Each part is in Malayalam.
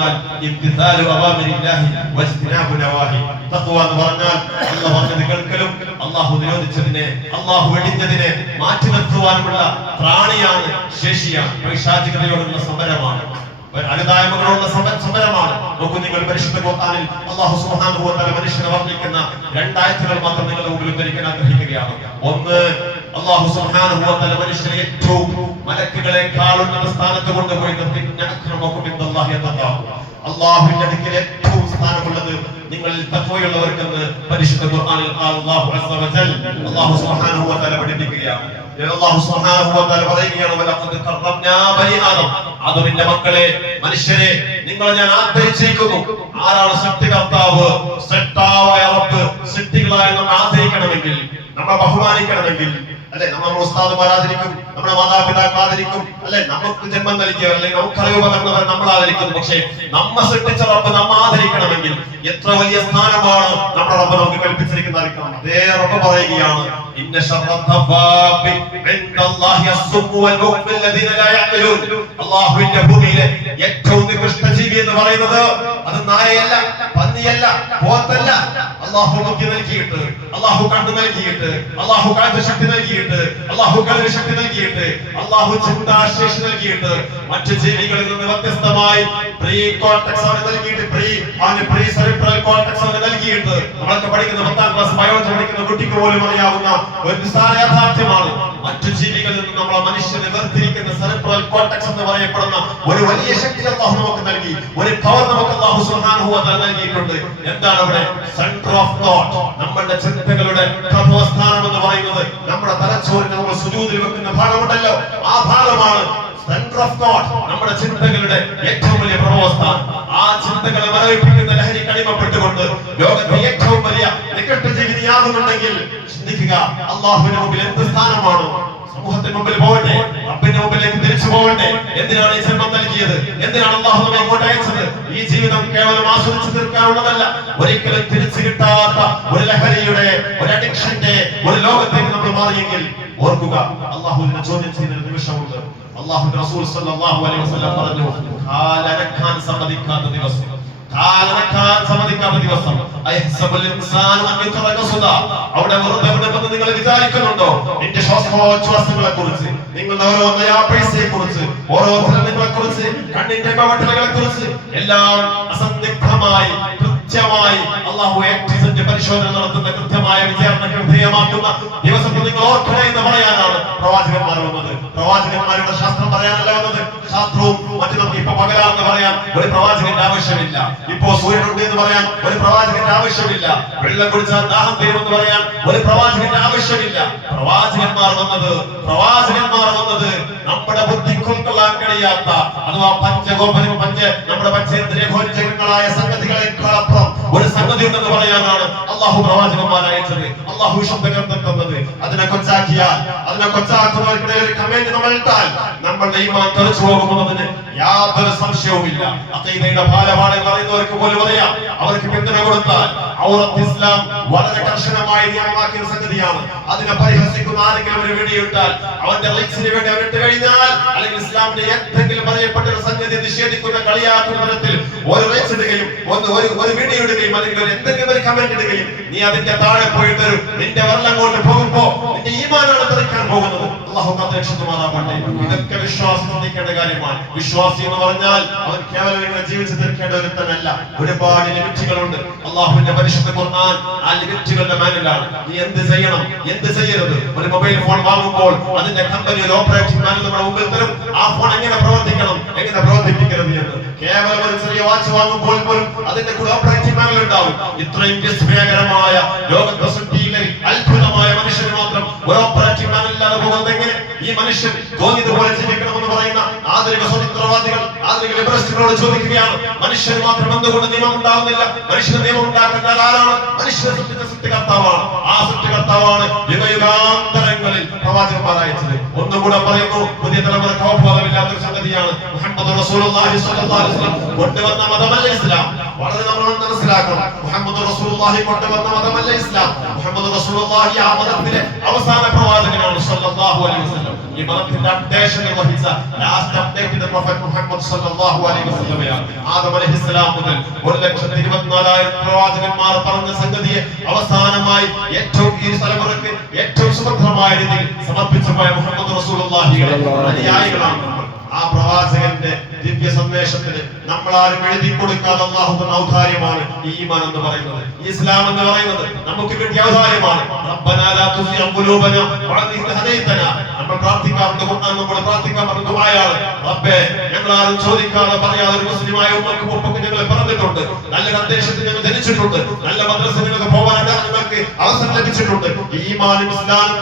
പറഞ്ഞാൽ ഇംതിസാലു അവാമിരില്ലാഹി വജ്തിനാബു നവാഹി. തഖ്വ എന്ന് പറഞ്ഞാൽ അല്ലാഹു പറഞ്ഞത് കേൾക്കലും അല്ലാഹു നിരോധിച്ചതിനെ അല്ലാഹു വെടിഞ്ഞതിനെ മാറ്റി നിർത്തുവാനുള്ള ത്രാണിയാണ്, ശേഷിയാണ്. പൈശാചികതയോടുള്ള സമരമാണ്, അനുദായമങ്ങളോടുള്ള സമരമാണ്. നോക്കൂ, നിങ്ങൾ പരിശുദ്ധ ഖുർആനിൽ അല്ലാഹു സുബ്ഹാനഹു വ തആല മനുഷ്യനെ വർണ്ണിക്കുന്ന രണ്ടായത്തുകൾ മാത്രം നിങ്ങളുടെ മുമ്പിൽ ഉദ്ധരിക്കാൻ ആഗ്രഹിക്കുകയാണ്. ഒന്ന്, അല്ലാഹു സുബ്ഹാനഹു വ തആല മനുഷ്യനെ ഏറ്റവും മലക്കുകളെക്കാൾ ഉന്നത സ്ഥാനത്ത് കൊണ്ടുപോയി നിർത്തി. അല്ലാഹുവിന്റെ അടുക്കൽ ഏറ്റവും സ്ഥാനമുള്ളത് നിങ്ങളിൽ തഖ്വയുള്ളവർക്കെന്ന് പരിശുദ്ധ ഖുർആനിൽ അല്ലാഹു അസ്സ വജൽ അല്ലാഹു സുബ്ഹാനഹു വ തആല പഠിപ്പിക്കുകയാണ്. അല്ലാഹു സുബ്ഹാനഹു വ തആല പറയുകയാണ്, വലഖദ് കറംനാ ബനി ആദം, ആദമിന്റെ മക്കളെ, മനുഷ്യരെ നിങ്ങളെ ഞാൻ ആദരിച്ചിരിക്കുന്നു. ആരാണ് സൃഷ്ടികർത്താവ്? സൃഷ്ടാവായ റബ്ബ്. സൃഷ്ടികളായ നമ്മൾ ആദരിക്കണമെങ്കിൽ, നമ്മളെ ബഹുമാനിക്കണമെങ്കിൽ, അല്ലെ, നമ്മൾ ഉസ്താദുമാർ ആദരിക്കും, നമ്മുടെ മാതാപിതാക്കൾ ആദരിക്കും, അല്ലെ, നമുക്ക് ജന്മം നൽകിയവർ, അല്ലെങ്കിൽ നമുക്ക് അറിവ് പകർന്നവർ നമ്മൾ ആദരിക്കുന്നു. പക്ഷേ നമ്മ സൃഷ്ടിച്ച റബ്ബ് നമ്മ ആദരിക്കണമെങ്കിൽ എത്ര വലിയ സ്ഥാനമാണ് നമ്മുടെ റബ്ബ് നമുക്ക് കൽപ്പിച്ചിരിക്കുന്നത് അറിയിക്കണം. അതേ റബ്ബ് പറയുകയാണ്, ഇന്ന ശർറദ്ദവാബി ഇൻദല്ലാഹി അസ്സുഖു വൽ ബുഖ്ബു അല്ലദീന ലാ യഅഖിലൂൻ. അല്ലാഹുവിന്റെ ഭൂമിയിലെ ഏറ്റവും നികൃഷ്ട ജീവി എന്ന് പറയുന്നത് അത് നായയല്ല, പന്നിയല്ല, പോത്തല്ല. അല്ലാഹു ബുദ്ധി നൽകിയിട്ട്, അല്ലാഹു കണ്ണ് നൽകിയിട്ട്, അല്ലാഹു കാഴ്ചശക്തി നൽകിയിട്ട്, അല്ലാഹു കേൾവി ശക്തി നൽകിയിട്ട്, അല്ലാഹു ചിന്താശേഷി നൽകിയിട്ട്, മറ്റു ജീവികളിൽ നിന്ന് വ്യത്യസ്തമായി പ്രീ കോർട്ടെക്സ് ആണ് നൽകിയിട്ട്, പ്രീ സെറിബ്രൽ കോർട്ടെക്സ് ആണ് നൽകിയിട്ട്, നമ്മളൊക്കെ പഠിക്കുന്ന 10ാം ക്ലാസ് ബയോളജി പഠിക്കുന്ന കുട്ടിക്ക് പോലും അറിയാവുന്ന ഒരു നിസ്സാര യാഥാർത്ഥ്യമാണ്. മറ്റു ജീവികളിൽ നിന്ന് നമ്മളെ മനുഷ്യനെ വേർതിരിക്കുന്ന സെറിബ്രൽ കോർട്ടെക്സ് എന്ന് പറയപ്പെടുന്ന ഒരു വലിയ ശക്തി അല്ലാഹു നമുക്ക് നൽകി, ഒരു പവർ നമുക്ക് അല്ലാഹു സുബ്ഹാനഹു വ തആല നൽകിയിട്ടുണ്ട്. എന്താണ് അവിടെ? Centre of thought. നമ്മുടെ ചിന്തകളുടെ പ്രഭവസ്ഥാനം എന്ന് പറയുന്നത് നമ്മുടെ തലച്ചോറിന് നമ്മൾ സുജൂദിൽ വെക്കുന്ന ഭാഗമുണ്ടല്ലോ, ആ ഭാഗമാണ് സെന്റർ ഓഫ് തോട്ട്. നമ്മുടെ ചിന്തകളുടെ ഏറ്റവും വലിയ പ്രഭവസ്ഥാനം. ആ ചിന്തകളെ മരവിപ്പിക്കുന്ന ലഹരി കടിമപ്പെട്ടുകൊണ്ട് ലോകത്തെ ഏറ്റവും വലിയ നികൃഷ്ട ജീവിയാകുന്നുണ്ടെങ്കിൽ ചിന്തിക്കുക, അല്ലാഹുവിന്റെ മുമ്പിൽ എന്ത് സ്ഥാനമാണ്? സമൂഹത്തിന് മുമ്പിൽ പോകട്ടെ, റബ്ബിന്റെ മുമ്പിലേക്ക് തിരിച്ചു പോകട്ടെ. എന്തിനാണ് ഈ ജന്മം നൽകിയത്? എന്തിനാണ് അല്ലാഹു നമ്മെ ഇങ്ങോട്ട് അയച്ചത്? ഈ ജീവിതം കേവലം ആസ്വദിച്ചു തീർക്കാനുള്ളതല്ല. ഒരിക്കലും തിരിച്ചു കിട്ടാത്ത ഒരു ലഹരിയുടെ, ഒരു അഡിക്ഷന്റെ ഒരു ലോകത്തേക്ക് നമ്മൾ മാറിയെങ്കിൽ ഓർക്കുക, അല്ലാഹുവിനെ ചോദ്യം ചെയ്യുന്ന നിമിഷമുണ്ട്. അല്ലാഹുവിന്റെ റസൂൽ സല്ലല്ലാഹു അലൈഹി വസല്ലം പറഞ്ഞു, കാലനക്കാൻ സമ്മതിക്കാത്ത ദിവസം, അവിടെ വെറുതെ നിങ്ങൾ വിചാരിക്കുന്നുണ്ടോ എന്റെ ശ്വാസോച്ഛ്വാസങ്ങളെ കുറിച്ച്, നിങ്ങളുടെ ഓരോ നയാ പൈസയെ കുറിച്ച്, ഓരോ ഫലങ്ങളെ കുറിച്ച്, കണ്ണിന്റെ കവട്ടകളെ കുറിച്ച് എല്ലാം അസന്നിഗ്ധമായി കൃത്യമായി അല്ലാഹു എക്സിറ്റ് പരിശോധന നടത്തുന്ന, കൃത്യമായ വിചാരണയ്ക്ക് വിധേയമാക്കുന്ന ദിവസത്തിൽ നിങ്ങൾ ഓർക്കണേ എന്ന് പറയാനാണ് പ്രവാചകന്മാർ വന്നത്. പ്രവാചകന്മാരുടെ ശാസ്ത്രം പറയാനല്ല വന്നത്. ശാസ്ത്രവും മറ്റു നമുക്ക് ഇപ്പൊ പകലാണെന്ന് പറയാൻ ഒരു പ്രവാചകന്റെ ആവശ്യമില്ല. ഇപ്പോ സൂര്യനുണ്ട് എന്ന് പറയാൻ ഒരു പ്രവാചകന്റെ ആവശ്യമില്ല. വെള്ളം കുടിച്ചാൽ ദാഹം തീരുമെന്ന് പറയാൻ ഒരു പ്രവാചകന്റെ ആവശ്യമില്ല. പ്രവാചകന്മാർ വന്നത് നമ്മുടെ ബുദ്ധിക്ക് ഉൾക്കൊള്ളാൻ കഴിയാത്ത, അഥവാ നമ്മുടെ പഞ്ചേന്ദ്രിയ ഗോചരങ്ങളായ സംഗതികളെക്കാളപ്പുറം ഒരു സംഗതി ഉണ്ടെന്ന് പറയാനാണ് അല്ലാഹു പ്രവാചകന്മാരെ അയച്ചത്. അല്ലാഹു ശബ്ദഗ്രന്ഥം തന്നത്. അതിനെ കൊച്ചാക്കുന്നവർക്കിടയിൽ ഒരു കമന്റ് നമ്മൾ ഇട്ടാൽ നമ്മളുടെ ഈമാൻ തെറിച്ചു പോകുമെന്നതിന് യാതൊരു സംശയവുമില്ല. അഖീദയുടെ ബാലപാഠം പറയുന്നവർക്ക് പോലും അറിയാം, അവർക്ക് പിന്തുണ കൊടുത്താൽ ഔറത്ത് ഇസ്ലാം വളരെ കർശനമായി നിയമമാക്കിയ സംഗതിയാണ്. അതിനെ പരിഹസിക്കുന്ന ആരെങ്കിലും ഒരു വീഡിയോ ഇട്ടാൽ, അവന്റെ ലൈക്സിന് വേണ്ടി അവരിട്ട് കഴിഞ്ഞാൽ, അല്ലെങ്കിൽ ഇസ്ലാമിന്റെ എന്തെങ്കിലും പറയപ്പെട്ട ഒരു സംഗതി നിഷേധിക്കുന്ന, കളിയാക്കുന്ന തരത്തിൽ ഒരു ലൈക്സ് ഇടുകയും, ഒരു വീഡിയോ ഇടുകയും, അല്ലെങ്കിൽ എന്തെങ്കിലും ഒരു കമന്റ് ഇടുകയും, നീ അതിന്റെ താഴെ പോയിട്ട് നിന്റെ വെള്ളങ്ങോട്ട് പോകുമ്പോ നിന്റെ ഈമാനാണ് തെറിക്കാൻ പോകുന്നത്. അല്ലാഹു കാത്തുരക്ഷിക്കുമാറാകട്ടെ. ഇതൊക്കെ വിശ്വാസം ശ്രദ്ധിക്കേണ്ട കാര്യമാണ്. വിശ്വാസി എന്ന് പറഞ്ഞാൽ അവൻ കേവലം ഇങ്ങനെ ജീവിച്ചു തീർക്കേണ്ട ഒരുത്തനല്ല. ഒരുപാട് ലിമിറ്റുകളുണ്ട്. അല്ലാഹുവിന്റെ പരിശുദ്ധ ഖുർആൻ ആ ലിമിറ്റുകളുടെ മാനുവലാണ്. നീ എന്ത് ചെയ്യണം, എന്ത് ചെയ്യരുത്. ഒരു മൊബൈൽ ഫോൺ വാങ്ങുമ്പോൾ അതിന്റെ കമ്പനി ഒരു ഓപ്പറേറ്റിംഗ് മാനുവൽ നമ്മുടെ മുമ്പിൽ തരും. ആ ഫോൺ എങ്ങനെ പ്രവർത്തിക്കണം, എങ്ങനെ പ്രവർത്തിപ്പിക്കരുത് എന്ന്. കേവലം ഒരു ചെറിയ വാച്ച് വാങ്ങുമ്പോൾ പോലും അതിന്റെ കൂടെ ഓപ്പറേറ്റിംഗ് മാനുവൽ ഉണ്ടാവും. ഇത്രയും വിസ്മയകരമായ ലോകത്തെ സൃഷ്ടിയിലെ അത്ഭുതമായ മനുഷ്യന് മാത്രം ഒരു ഓപ്പറേറ്റിംഗ് മാനുവൽ ഇല്ലാതെ പോകുന്നത് എങ്ങനെ? ഈ മനുഷ്യൻ തോന്നിയതുപോലെ ജീവിക്കണമെന്ന് പറയുന്ന ആധുനിക സ്വതന്ത്രവാദികൾ, ആധുനിക ലിബറലിസ്റ്റുകളോട് ചോദിക്കുകയാണ്, മനുഷ്യന് മാത്രം എന്തുകൊണ്ട് നിയമം ഉണ്ടാവുന്നില്ല? മനുഷ്യന് നിയമം ഉണ്ടാക്കേണ്ട ആരാണ്? മനുഷ്യനെ സൃഷ്ടിച്ച സൃഷ്ടികർത്താവാണ്. ആ സൃഷ്ടികർത്താവാണ് യുഗയുഗാന്തരങ്ങളിൽ പ്രവാചകന്മാർ അയച്ചത്. ഒന്നുകൂടെ പറയുന്നു, പുതിയ തലമുറക്ക് അവബോധമില്ലാത്തൊരു സംഗതിയാണ് മുഹമ്മദ് റസൂലുള്ളാഹി സ്വല്ലല്ലാഹു അലൈഹി വസല്ലം കൊണ്ടുവന്ന മതമല്ല ഇസ്ലാം. വളരെ നമ്മൾ മനസ്സിലാക്കണം. മുഹമ്മദ് റസൂലുള്ളാഹി കൊണ്ടുവന്ന മതമല്ല ഇസ്ലാം. മുഹമ്മദ് റസൂലുള്ളാഹി ആ മതത്തിലെ അവസാന പ്രവാചകനാണ് സല്ലല്ലാഹു അലൈഹി വസല്ലം. ഈ മതത്തിന്റെ അപ്ഡേഷൻ നിർവഹിച്ച ലാസ്റ്റ് അപ്ഡേറ്റഡ് പ്രൊഫറ്റ് മുഹമ്മദ് സല്ലല്ലാഹു അലൈഹി വസല്ലമയാണ്. ആദം അലൈഹിസ്സലാം മുതൽ 1,24,000 പ്രവാചകന്മാർ പറഞ്ഞ സംഗതിയെ അവസാനമായി ഏറ്റവും ഈ തലമുറയ്ക്ക് ഏറ്റവും സുഭദ്രമായ രീതിയിൽ സമർപ്പിച്ചു പോയ മുഹമ്മദ് റസൂലുള്ളാഹിയുടെ അനുയായികളാണ് നമ്മൾ. ആ പ്രവാചകന്റെ ദിവ്യ സന്ദേശത്തിന് നമ്മൾ ആരും എഴുതി കൊടുക്കാതെ അല്ലാഹു തന്ന ഔദാര്യമാണ് ഈ ഈമാൻ എന്ന് പറയുന്നത്, ഇസ്ലാം എന്ന് പറയുന്നത് നമുക്ക് കിട്ടിയ ഔദാര്യമാണ്. റബ്ബനാ ലാ തുസിഅ ഖുലൂബനാ വഅദ് ഇദ് ഹദൈതനാ. നമ്മൾ പ്രാർത്ഥിക്കാറുണ്ട്, ഖുർആൻ നമ്മൾ പ്രാർത്ഥിക്കാൻ പറഞ്ഞ ദുആയാണ്. റബ്ബേ, ഞങ്ങൾ ആരും ചോദിക്കാതെ പറയാതെ ഒരു മുസ്ലിമായ ഉമ്മക്ക് മുമ്പൊക്കെ ഞങ്ങൾ പറഞ്ഞിട്ടുണ്ട്, നല്ലൊരു അന്തരീക്ഷത്തിൽ ഞങ്ങൾ ജനിച്ചിട്ടുണ്ട്, നല്ല മദ്രസകളിലൊക്കെ പോകാൻ ഞങ്ങൾക്ക് അവസരം ലഭിച്ചിട്ടുണ്ട്, ഈമാനും ഇസ്ലാമും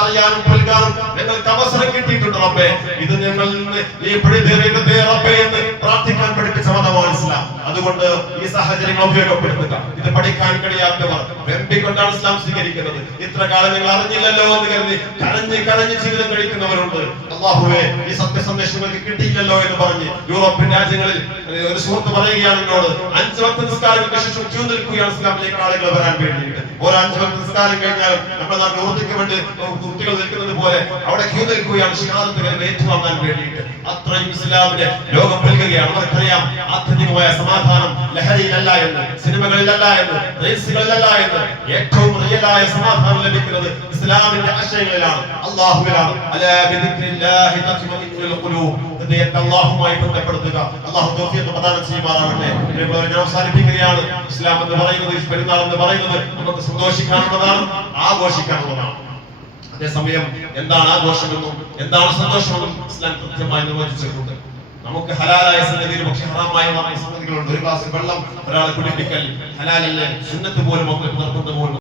അറിയാനും പുൽകാനും ഞങ്ങൾക്ക് അവസരം കിട്ടിയിട്ടുണ്ട്. റബ്ബേ, ഇത് ഞങ്ങളിൽ നിന്ന് ഈ പിടിതേറിയതേ റബ്ബേ എന്ന് പ്രാർത്ഥിക്കാൻ പഠിപ്പിച്ച മതമാണ് ഇസ്ലാം. അതുകൊണ്ട് ഈ സാഹചര്യങ്ങൾ ഉപയോഗപ്പെടുത്തുക. ഇത് പഠിക്കാൻ കഴിയാത്തവർ വെമ്പിക്കൊണ്ടാണ് ഇസ്ലാം സ്വീകരിക്കുന്നത്. ഇത്ര കാലം ഞങ്ങൾ അറിഞ്ഞില്ലല്ലോ എന്ന് കരുതി കരഞ്ഞ് കരഞ്ഞ് ജീവിതം കഴിക്കുന്നവരുണ്ട്. അല്ലാഹുവേ, ഈ സത്യസന്ദേശം നിങ്ങൾക്ക് കിട്ടിയില്ലല്ലോ എന്ന് പറഞ്ഞ് യൂറോപ്യൻ രാജ്യങ്ങളിൽ ഒരു സുഹൃത്ത് പറയുകയാണ് എന്നോട്, 5 വക്ത നിസ്കാരങ്ങൾക്ക് ശേഷം ക്യൂ നിൽക്കുകയാണ് ഇസ്ലാമിലേക്ക് ആളുകൾ വരാൻ വേണ്ടിയിട്ട്. ഒരു 5 വക്ത നിസ്കാരം കഴിഞ്ഞാൽ നമ്മുടെ നാട്ടിൽ ഉറുദിക്ക് വേണ്ടി കുട്ടികൾ നിൽക്കുന്നത് പോലെ അവിടെ ക്യൂ നിൽക്കുകയാണ് ഷഹാദത്തുകൾ ഏറ്റുവാങ്ങാൻ വേണ്ടിയിട്ട്. അത്രയും ഇസ്ലാമിനെ ലോകം നൽകുകയാണ്. അവർക്കറിയാം ആത്യന്തികമായ സമാധാനം ലഹരിയിലല്ല എന്ന്, സിനിമകളിലല്ല എന്ന്, റീൽസുകളിലല്ല എന്ന്. ഏറ്റവും റിയലായ സമാധാനം ലഭിക്കുന്നത് ഇസ്ലാമിന്റെ ആശയങ്ങളിലാണ്, അല്ലാഹുവിലാണ്. അലാ ബിദിക്രില്ലാഹി തത്മഇന്നുൽ ഖുലൂബ്. ഹൃദയത്തെ അല്ലാഹുവുമായി ബന്ധപ്പെടുത്തുക. അല്ലാഹു തൗഫീഖ് പ്രദാനം ചെയ്യുമാറാകട്ടെ. ഞാൻ അവസാനിപ്പിക്കുകയാണ്. ഇസ്ലാം എന്ന് പറയുന്നത്, ഈ പെരുന്നാൾ എന്ന് പറയുന്നത് നമുക്ക് സന്തോഷിക്കാനുള്ളതാണ്, ആഘോഷിക്കാനുള്ളതാണ്. അതേസമയം എന്താണ് ആഘോഷമെന്നും എന്താണ് സന്തോഷമെന്നും ഇസ്ലാം കൃത്യമായി നിർവചിച്ചിട്ടുണ്ട്. നമുക്ക് ഹലാലായ സംഗതിയിൽ പക്ഷെ ഹറാമായ സംഗതികളുണ്ട്. ഒരു ഗ്ലാസ് വെള്ളം ഒരാളെ കുടിപ്പിക്കൽ ഹലാലല്ലേ, സുന്നത്ത് പോലും ഒക്കെ നിർബന്ധം പോലും